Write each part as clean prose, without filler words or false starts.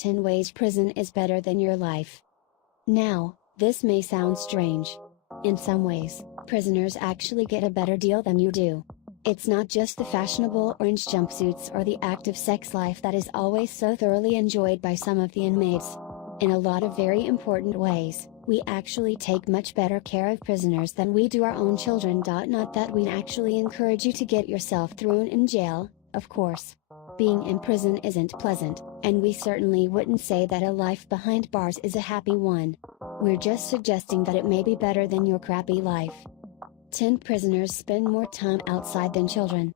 10 ways prison is better than your life. Now, this may sound strange. In some ways, prisoners actually get a better deal than you do. It's not just the fashionable orange jumpsuits or the active sex life that is always so thoroughly enjoyed by some of the inmates. In a lot of very important ways, we actually take much better care of prisoners than we do our own children. Not that we actually encourage you to get yourself thrown in jail, of course. Being in prison isn't pleasant, and we certainly wouldn't say that a life behind bars is a happy one. We're just suggesting that it may be better than your crappy life. 10 prisoners spend more time outside than children.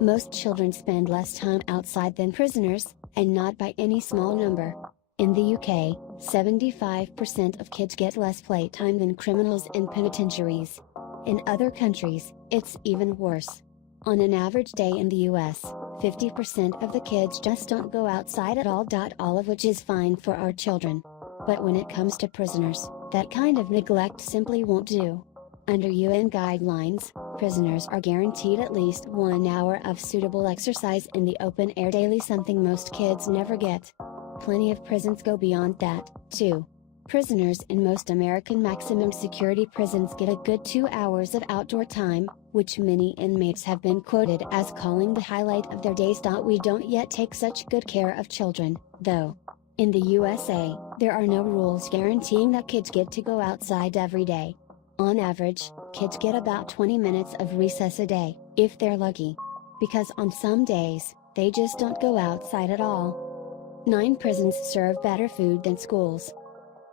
Most children spend less time outside than prisoners, and not by any small number. In the UK, 75% of kids get less playtime than criminals in penitentiaries. In other countries, it's even worse. On an average day in the US, 50% of the kids just don't go outside at all. All of which is fine for our children. But when it comes to prisoners, that kind of neglect simply won't do. Under UN guidelines, prisoners are guaranteed at least 1 hour of suitable exercise in the open air daily, something most kids never get. Plenty of prisons go beyond that, too. Prisoners in most American maximum security prisons get a good 2 hours of outdoor time, which many inmates have been quoted as calling the highlight of their days. We don't yet take such good care of children, though. In the USA, there are no rules guaranteeing that kids get to go outside every day. On average, kids get about 20 minutes of recess a day, if they're lucky. Because on some days, they just don't go outside at all. 9 prisons serve better food than schools.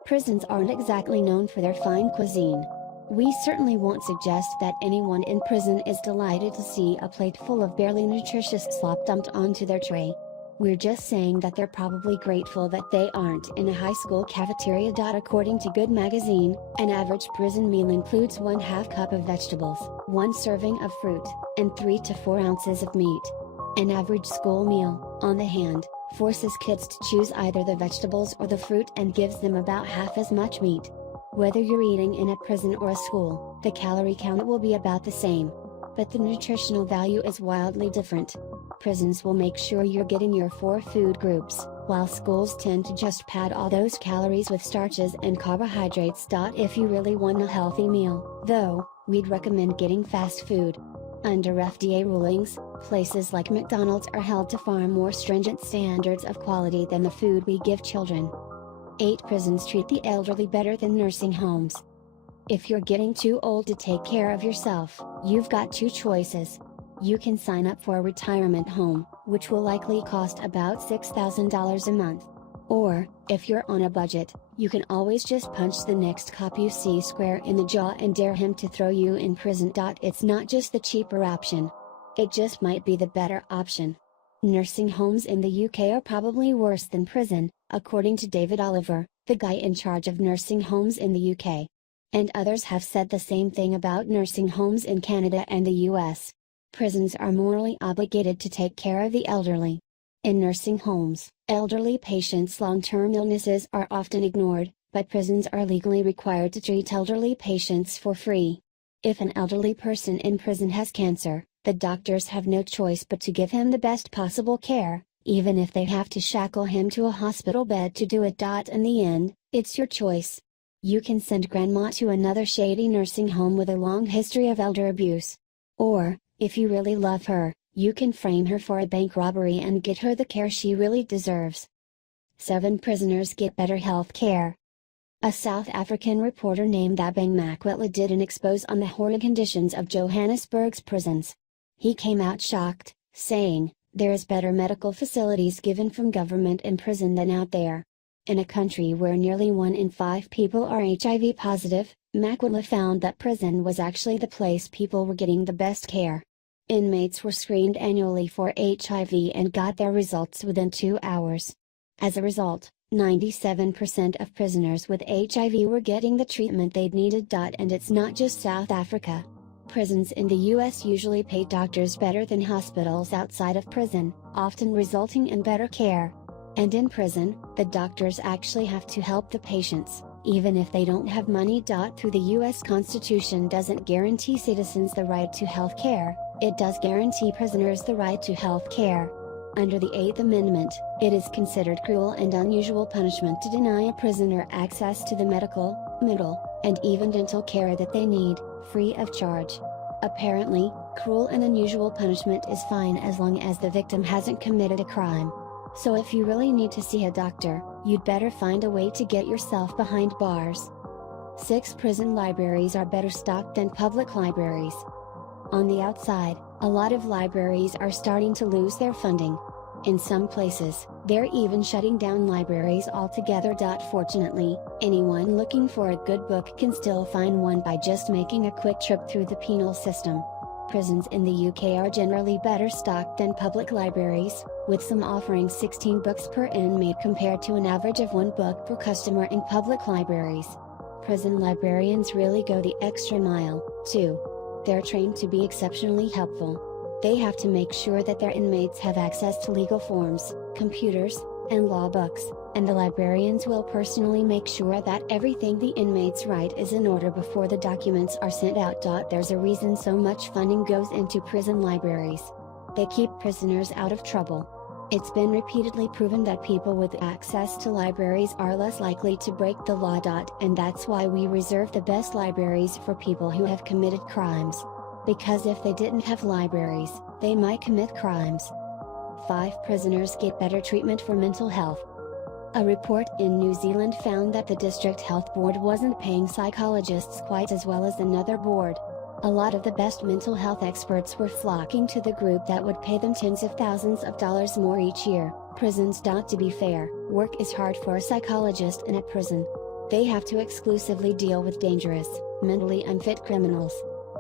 Prisons aren't exactly known for their fine cuisine. We certainly won't suggest that anyone in prison is delighted to see a plate full of barely nutritious slop dumped onto their tray. We're just saying that they're probably grateful that they aren't in a high school cafeteria. According to Good Magazine, an average prison meal includes 1/2 cup of vegetables, 1 serving of fruit, and 3 to 4 ounces of meat. An average school meal, on the hand, forces kids to choose either the vegetables or the fruit and gives them about half as much meat. Whether you're eating in a prison or a school, the calorie count will be about the same. But the nutritional value is wildly different. Prisons will make sure you're getting your 4 food groups, while schools tend to just pad all those calories with starches and carbohydrates. If you really want a healthy meal, though, we'd recommend getting fast food. Under FDA rulings, places like McDonald's are held to far more stringent standards of quality than the food we give children. 8 prisons treat the elderly better than nursing homes. If you're getting too old to take care of yourself, you've got 2 choices. You can sign up for a retirement home, which will likely cost about $6,000 a month. Or, if you're on a budget, you can always just punch the next cop you see square in the jaw and dare him to throw you in prison. It's not just the cheaper option. It just might be the better option. Nursing homes in the UK are probably worse than prison, according to David Oliver, the guy in charge of nursing homes in the UK. And others have said the same thing about nursing homes in Canada and the US. Prisons are morally obligated to take care of the elderly. In nursing homes, elderly patients' long-term illnesses are often ignored, but prisons are legally required to treat elderly patients for free. If an elderly person in prison has cancer, the doctors have no choice but to give him the best possible care, even if they have to shackle him to a hospital bed to do it. In the end, it's your choice. You can send grandma to another shady nursing home with a long history of elder abuse. Or, if you really love her, you can frame her for a bank robbery and get her the care she really deserves. 7 prisoners get better health care. A South African reporter named Abeng Makwetla did an expose on the horrid conditions of Johannesburg's prisons. He came out shocked, saying, "There is better medical facilities given from government in prison than out there." In a country where nearly 1 in 5 people are HIV positive, Makwetla found that prison was actually the place people were getting the best care. Inmates were screened annually for HIV and got their results within 2 hours. As a result, 97% of prisoners with HIV were getting the treatment they'd needed. And it's not just South Africa. Prisons in the US usually pay doctors better than hospitals outside of prison, often resulting in better care. And in prison, the doctors actually have to help the patients, even if they don't have money. Through the US Constitution doesn't guarantee citizens the right to health care, it does guarantee prisoners the right to health care. Under the Eighth Amendment, it is considered cruel and unusual punishment to deny a prisoner access to the medical, mental, and even dental care that they need, free of charge. Apparently, cruel and unusual punishment is fine as long as the victim hasn't committed a crime. So if you really need to see a doctor, you'd better find a way to get yourself behind bars. 6 Prison libraries are better stocked than public libraries. On the outside, a lot of libraries are starting to lose their funding. In some places, they're even shutting down libraries altogether. Fortunately, anyone looking for a good book can still find one by just making a quick trip through the penal system. Prisons in the UK are generally better stocked than public libraries, with some offering 16 books per inmate compared to an average of 1 book per customer in public libraries. Prison librarians really go the extra mile, too. They're trained to be exceptionally helpful. They have to make sure that their inmates have access to legal forms, computers, and law books, and the librarians will personally make sure that everything the inmates write is in order before the documents are sent out. There's a reason so much funding goes into prison libraries. They keep prisoners out of trouble. It's been repeatedly proven that people with access to libraries are less likely to break the law. And that's why we reserve the best libraries for people who have committed crimes. Because if they didn't have libraries, they might commit crimes. 5 Prisoners get better treatment for mental health. A report in New Zealand found that the District Health Board wasn't paying psychologists quite as well as another board. A lot of the best mental health experts were flocking to the group that would pay them tens of thousands of dollars more each year. Prisons. To be fair, work is hard for a psychologist in a prison. They have to exclusively deal with dangerous, mentally unfit criminals.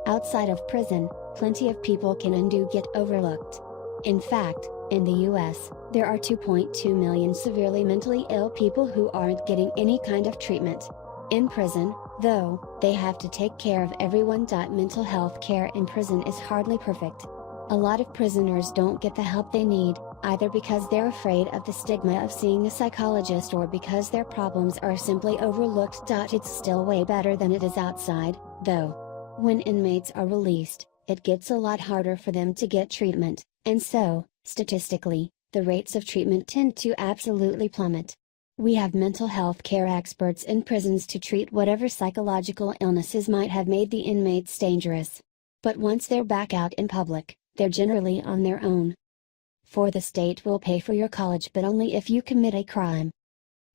Outside of prison, plenty of people can and do get overlooked. In fact, in the US, there are 2.2 million severely mentally ill people who aren't getting any kind of treatment. In prison, though, they have to take care of everyone. Mental health care in prison is hardly perfect. A lot of prisoners don't get the help they need, either because they're afraid of the stigma of seeing a psychologist or because their problems are simply overlooked. It's still way better than it is outside, though. When inmates are released, it gets a lot harder for them to get treatment, and so, statistically, the rates of treatment tend to absolutely plummet. We have mental health care experts in prisons to treat whatever psychological illnesses might have made the inmates dangerous. But once they're back out in public, they're generally on their own. For the state will pay for your college, but only if you commit a crime.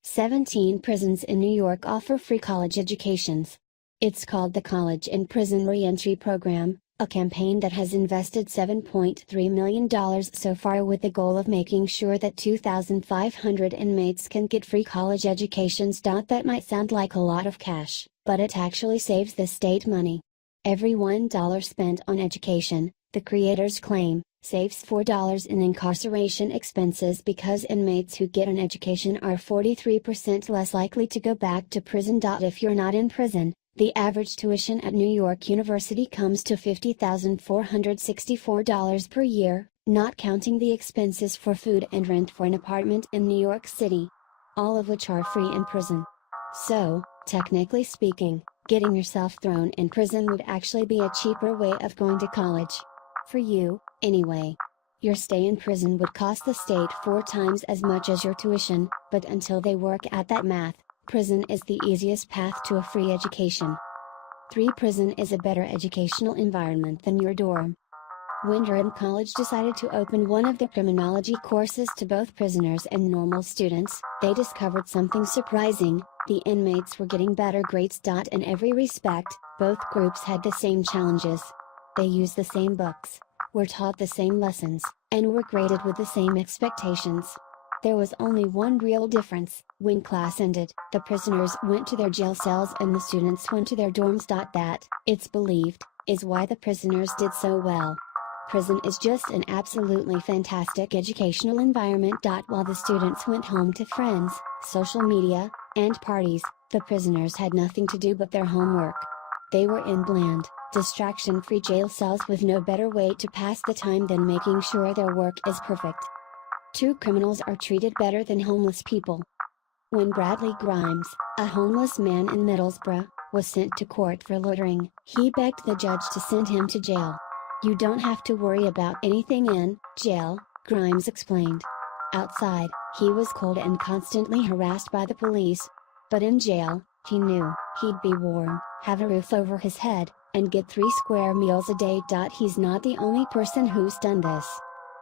17 prisons in New York offer free college educations. It's called the College and Prison Reentry Program, a campaign that has invested $7.3 million so far with the goal of making sure that 2,500 inmates can get free college educations. That might sound like a lot of cash, but it actually saves the state money. Every $1 spent on education, the creators claim, saves $4 in incarceration expenses because inmates who get an education are 43% less likely to go back to prison. If you're not in prison, the average tuition at New York University comes to $50,464 per year, not counting the expenses for food and rent for an apartment in New York City. All of which are free in prison. So, technically speaking, getting yourself thrown in prison would actually be a cheaper way of going to college. For you, anyway. Your stay in prison would cost the state 4 times as much as your tuition, but until they work at that math, prison is the easiest path to a free education. 3. Prison is a better educational environment than your dorm. When Durham College decided to open one of the criminology courses to both prisoners and normal students, they discovered something surprising: the inmates were getting better grades. In every respect, both groups had the same challenges. They used the same books, were taught the same lessons, and were graded with the same expectations. There was only one real difference: when class ended, the prisoners went to their jail cells and the students went to their dorms. That, it's believed, is why the prisoners did so well. Prison is just an absolutely fantastic educational environment. While the students went home to friends, social media, and parties, the prisoners had nothing to do but their homework. They were in bland, distraction-free jail cells with no better way to pass the time than making sure their work is perfect. 2. Criminals are treated better than homeless people. When Bradley Grimes, a homeless man in Middlesbrough, was sent to court for loitering, he begged the judge to send him to jail. "You don't have to worry about anything in jail, Grimes explained. Outside, he was cold and constantly harassed by the police. But in jail, he knew he'd be warm, have a roof over his head, and get 3 square meals a day. He's not the only person who's done this.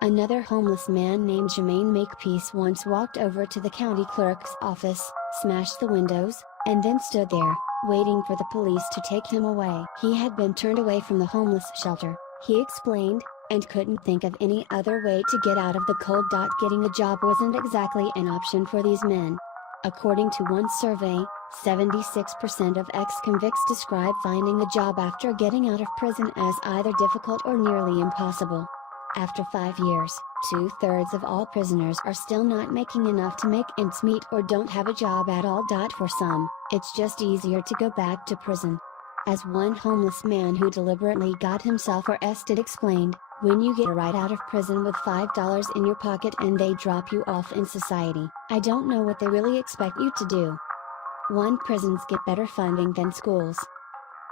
Another homeless man named Jermaine Makepeace once walked over to the county clerk's office, smashed the windows, and then stood there, waiting for the police to take him away. He had been turned away from the homeless shelter, he explained, and couldn't think of any other way to get out of the cold. Getting a job wasn't exactly an option for these men. According to one survey, 76% of ex-convicts describe finding a job after getting out of prison as either difficult or nearly impossible. After 5 years, 2/3 of all prisoners are still not making enough to make ends meet or don't have a job at all. For some, it's just easier to go back to prison. As one homeless man who deliberately got himself arrested explained, when you get right out of prison with $5 in your pocket and they drop you off in society, I don't know what they really expect you to do. Prisons get better funding than schools.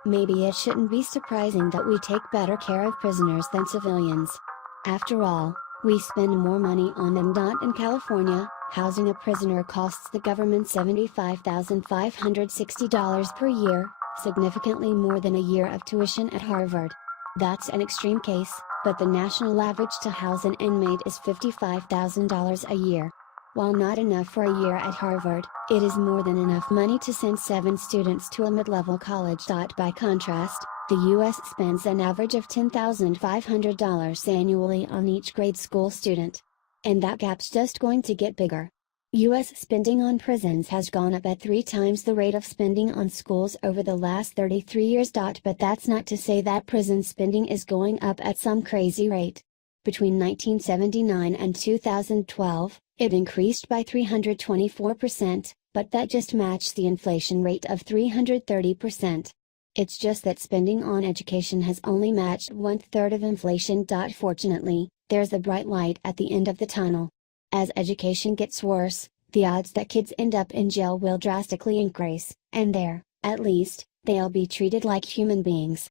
Maybe it shouldn't be surprising that we take better care of prisoners than civilians. After all, we spend more money on them. In California, housing a prisoner costs the government $75,560 per year, significantly more than a year of tuition at Harvard. That's an extreme case, but the national average to house an inmate is $55,000 a year. While not enough for a year at Harvard, it is more than enough money to send 7 students to a mid-level college. By contrast, the U.S. spends an average of $10,500 annually on each grade school student. And that gap's just going to get bigger. U.S. spending on prisons has gone up at 3 times the rate of spending on schools over the last 33 years. But that's not to say that prison spending is going up at some crazy rate. Between 1979 and 2012, it increased by 324%, but that just matched the inflation rate of 330%. It's just that spending on education has only matched 1/3 of inflation. Fortunately, there's a bright light at the end of the tunnel. As education gets worse, the odds that kids end up in jail will drastically increase, and there, at least, they'll be treated like human beings.